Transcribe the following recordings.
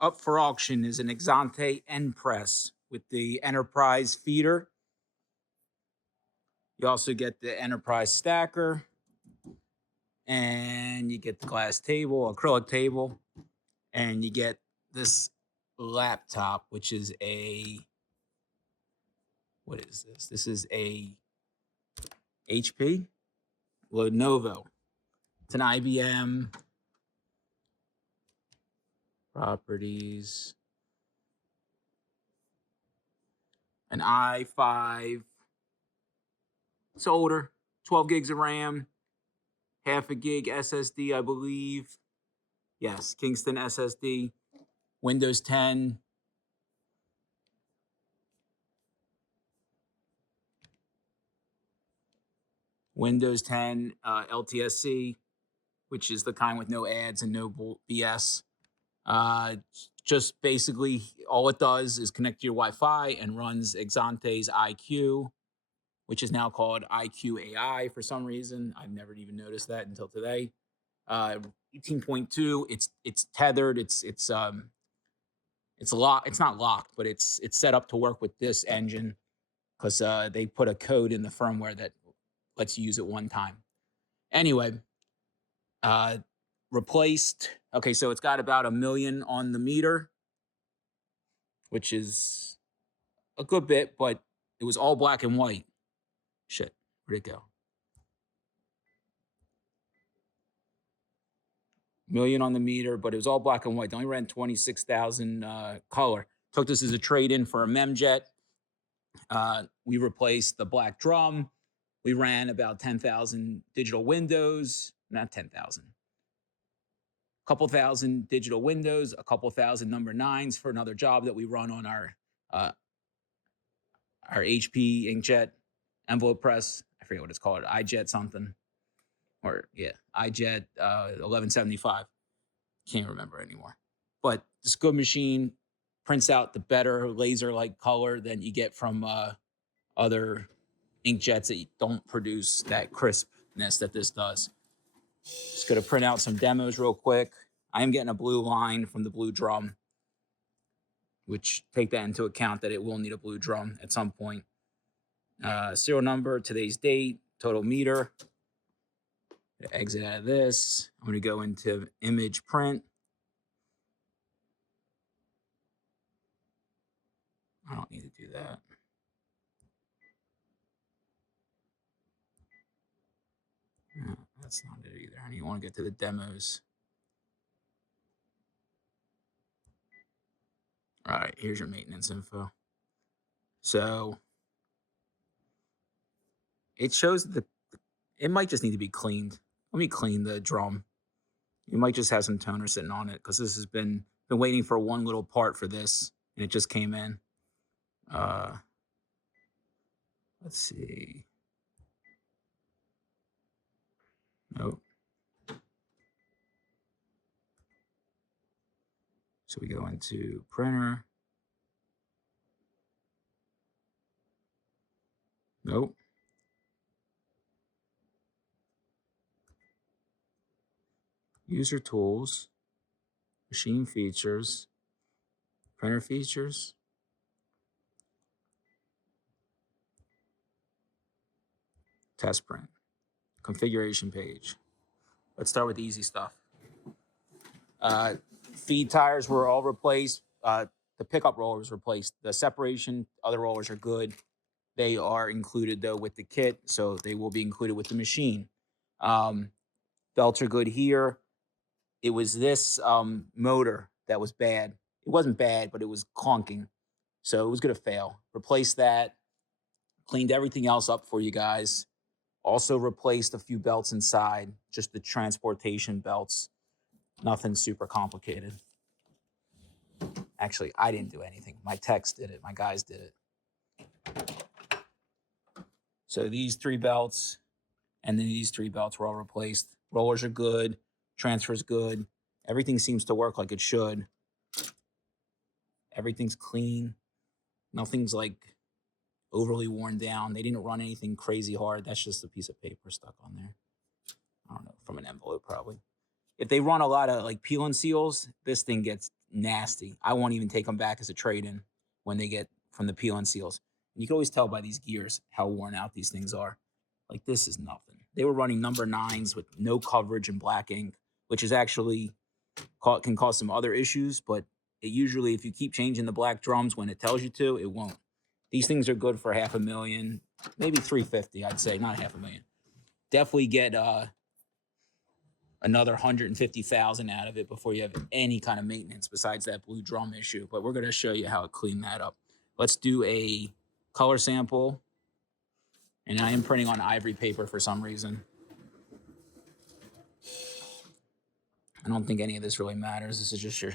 Up for auction is an Xante EnPress with the Enterprise feeder. You also get the Enterprise stacker, and you get the glass table, acrylic table, and you get this laptop, which is a, what is this? This is a HP Lenovo. It's an IBM properties, an i5. It's older, 12 gigs of RAM, half a gig SSD, I believe. Yes, Kingston SSD, Windows 10. Windows 10 LTSC, which is the kind with no ads and no BS. Just basically all it does is connect to your Wi-Fi and runs Xante's iQuue, which is now called iQuue AI for some reason. I've never even noticed that until today. 18.2. It's tethered. It's locked. It's not locked, but it's set up to work with this engine because they put a code in the firmware that lets you use it one time. Anyway, replaced. Okay, so it's got about 1 million on the meter, which is a good bit, but it was all black and white. Shit, where'd it go? 1 million on the meter, but it was all black and white. They only ran 26,000 color. Took this as a trade-in for a Memjet. We replaced the black drum. We ran about 10,000 digital windows, not 10,000. A couple thousand digital windows, a couple thousand number 9s for another job that we run on our HP inkjet envelope press. I forget what it's called, iJet something. Or yeah, iJet 1175. Can't remember anymore. But this good machine prints out the better laser-like color than you get from other inkjets that don't produce that crispness that this does. Just gonna print out some demos real quick. I am getting a blue line from the blue drum, which take that into account that it will need a blue drum at some point. Serial number, today's date, total meter. Exit out of this. I'm gonna go into image print. I don't need to do that. No, that's not it either. I want to get to the demos. All right, here's your maintenance info. So it shows that it might just need to be cleaned. Let me clean the drum. You might just have some toner sitting on it because this has been waiting for one little part for this, and it just came in. Let's see. Nope. So we go into printer. Nope. User tools, machine features, printer features. Test print. Configuration page. Let's start with the easy stuff. Feed tires were all replaced. The pickup roller was replaced. The separation, other rollers are good. They are included though with the kit, so they will be included with the machine. Belts are good here. It was this motor that was bad. It wasn't bad, but it was clunking, so it was gonna fail. Replaced that. Cleaned everything else up for you guys. Also replaced a few belts inside, just the transportation belts. Nothing super complicated. Actually, I didn't do anything. My techs did it. My guys did it. So these 3 belts and then these 3 belts were all replaced. Rollers are good. Transfer's good. Everything seems to work like it should. Everything's clean. Nothing's like overly worn down. They didn't run anything crazy hard. That's just a piece of paper stuck on there. I don't know, from an envelope probably. If they run a lot of like peel and seals, this thing gets nasty. I won't even take them back as a trade-in when they get from the peel and seals. And you can always tell by these gears how worn out these things are. Like, this is nothing. They were running number 9s with no coverage and black ink, which is actually can cause some other issues, but it usually, if you keep changing the black drums when it tells you to, it won't. These things are good for $500,000, maybe 350, I'd say, not $500,000. Definitely get another 150,000 out of it before you have any kind of maintenance besides that blue drum issue. But we're going to show you how to clean that up. Let's do a color sample. And I am printing on ivory paper for some reason. I don't think any of this really matters. This is just your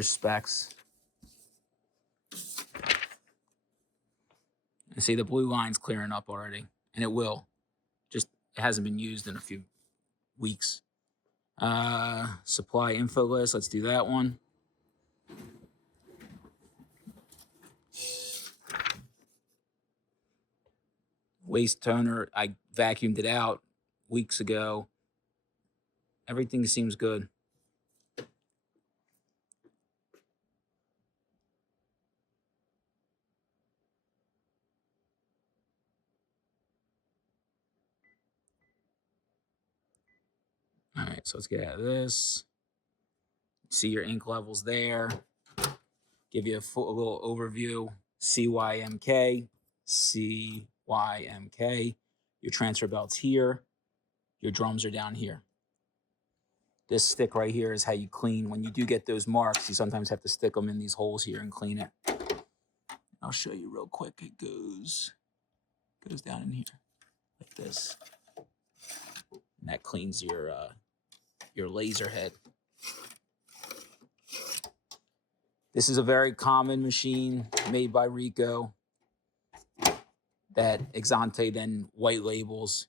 specs. And see, the blue line's clearing up already, and it will. Just, it hasn't been used in a few weeks. Supply info list, let's do that one. Waste toner, I vacuumed it out weeks ago. Everything seems good. All right, so let's get out of this. See your ink levels there. Give you a little overview. CYMK, CYMK. Your transfer belt's here. Your drums are down here. This stick right here is how you clean. When you do get those marks, you sometimes have to stick them in these holes here and clean it. I'll show you real quick. It goes down in here like this. And that cleans your laser head. This is a very common machine made by Ricoh that Xante then white labels.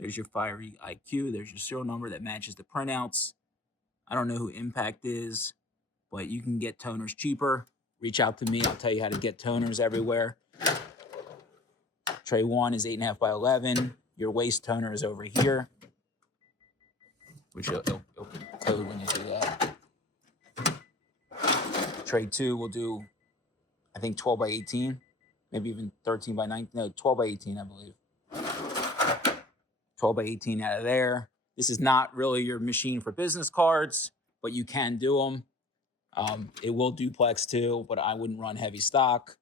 There's your fiery iQueue. There's your serial number that matches the printouts. I don't know who Impact is, but you can get toners cheaper. Reach out to me. I'll tell you how to get toners everywhere. Tray 1 is 8.5 by 11. Your waste toner is over here, which it'll code when you do that. Tray 2 will do, I think, 12 by 18, maybe even 13 by 19. No, 12 by 18, I believe. 12 by 18 out of there. This is not really your machine for business cards, but you can do them. It will duplex too, but I wouldn't run heavy stock.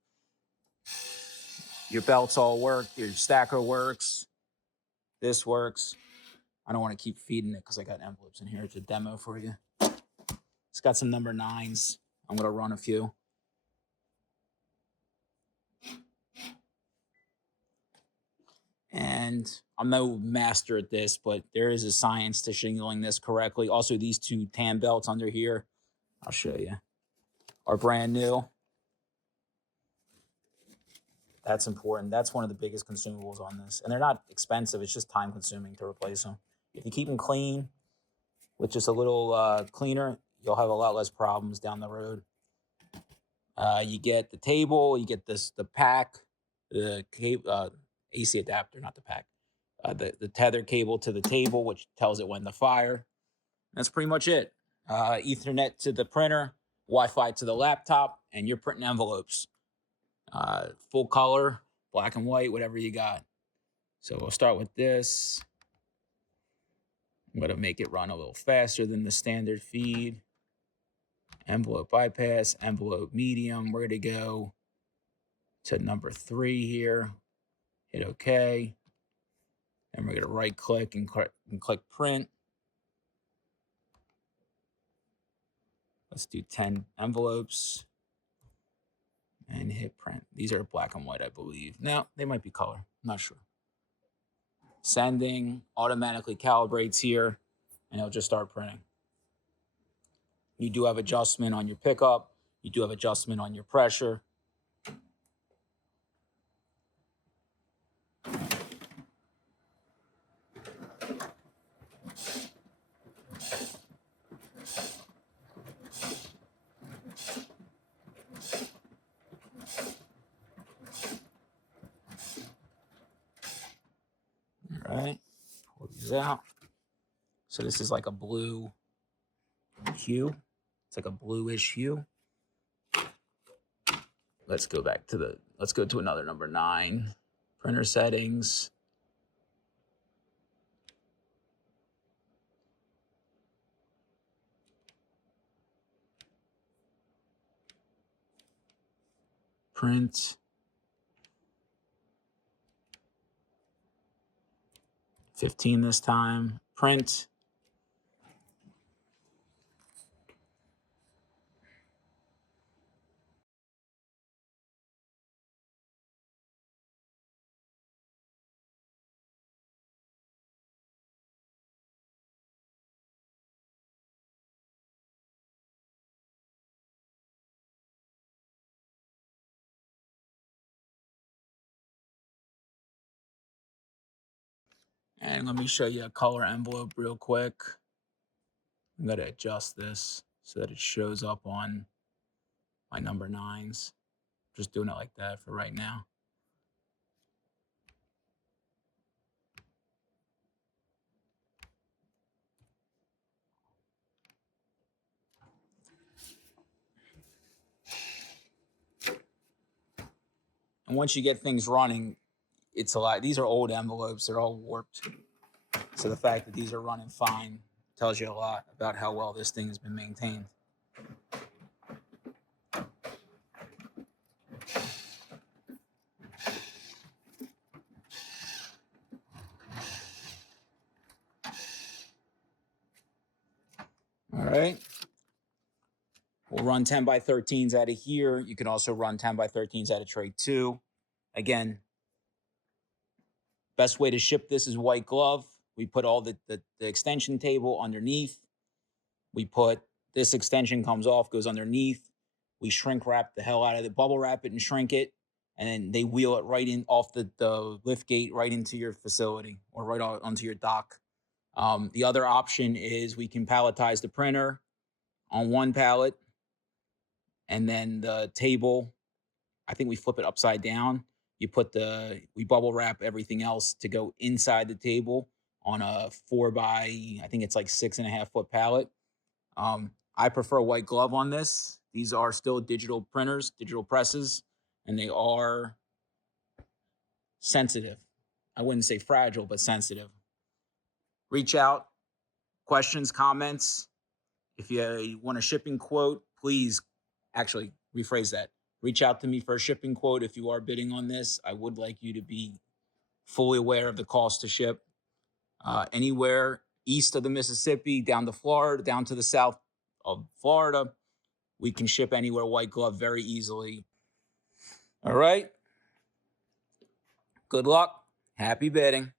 Your belts all work. Your stacker works. This works. I don't want to keep feeding it because I got envelopes in here. It's a demo for you. It's got some number 9s. I'm going to run a few. And I'm no master at this, but there is a science to shingling this correctly. Also, these 2 tan belts under here, I'll show you, are brand new. That's important. That's one of the biggest consumables on this. And they're not expensive. It's just time consuming to replace them. If you keep them clean with just a little cleaner, you'll have a lot less problems down the road. You get the table, you get the pack, the cable, AC adapter, not the pack. The tether cable to the table, which tells it when to fire. That's pretty much it. Ethernet to the printer, Wi-Fi to the laptop, and you're printing envelopes. Full color, black and white, whatever you got. So we'll start with this. I'm going to make it run a little faster than the standard feed. Envelope bypass, envelope medium. We're going to go to number 3 here. Hit OK. And we're going to right click and click print. Let's do 10 envelopes and hit print. These are black and white, I believe. No, they might be color. I'm not sure. Sending automatically calibrates here, and it'll just start printing. You do have adjustment on your pickup. You do have adjustment on your pressure. All right, pull these out. So this is like a blue hue. It's like a bluish hue. Let's go to another number 9. Printer settings. Print. 15 this time. Print. And let me show you a color envelope real quick. I'm going to adjust this so that it shows up on my number 9s. Just doing it like that for right now. And once you get things running, it's a lot. These are old envelopes. They're all warped. So the fact that these are running fine tells you a lot about how well this thing has been maintained. All right. We'll run 10 by 13s out of here. You can also run 10 by 13s out of tray 2. Again, best way to ship this is white glove. We put all the extension table underneath. We put this extension comes off, goes underneath. We shrink wrap the hell out of it, bubble wrap it and shrink it. And then they wheel it right in off the lift gate right into your facility or right onto your dock. The other option is we can palletize the printer on one pallet, and then the table, I think we flip it upside down. We bubble wrap everything else to go inside the table on a 4 by, I think it's like 6.5 foot pallet. I prefer white glove on this. These are still digital printers, digital presses, and they are sensitive. I wouldn't say fragile, but sensitive. Reach out, questions, comments. If you want a shipping quote, please actually rephrase that. Reach out to me for a shipping quote if you are bidding on this. I would like you to be fully aware of the cost to ship. Anywhere east of the Mississippi, down to Florida, down to the south of Florida, we can ship anywhere white glove very easily. All right. Good luck. Happy bidding.